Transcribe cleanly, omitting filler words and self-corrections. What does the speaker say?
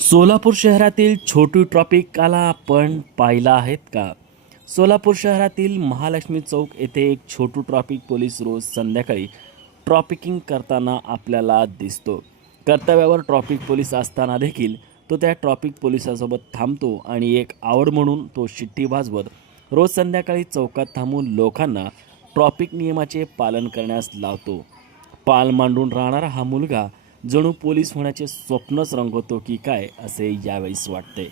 सोलापूर शहरातील छोटू ट्रॉफिकला आपण पाहिला आहेत का? सोलापूर शहरातील महालक्ष्मी चौक येथे एक छोटू ट्रॉफिक पोलीस रोज संध्याकाळी ट्रॉफिकिंग करताना आपल्याला दिसतो. कर्तव्यावर ट्रॉफिक पोलीस असताना देखील तो त्या ट्रॉफिक पोलिसासोबत थांबतो आणि एक आवड म्हणून तो शिट्टी वाजवत रोज संध्याकाळी चौकात थांबून लोकांना ट्रॉफिक नियमाचे पालन करण्यास लावतो. पाल मांडून राहणारा हा मुलगा जणू पोलीस होण्याचे स्वप्नच रंगवतो की काय असे यावेळेस वाटते.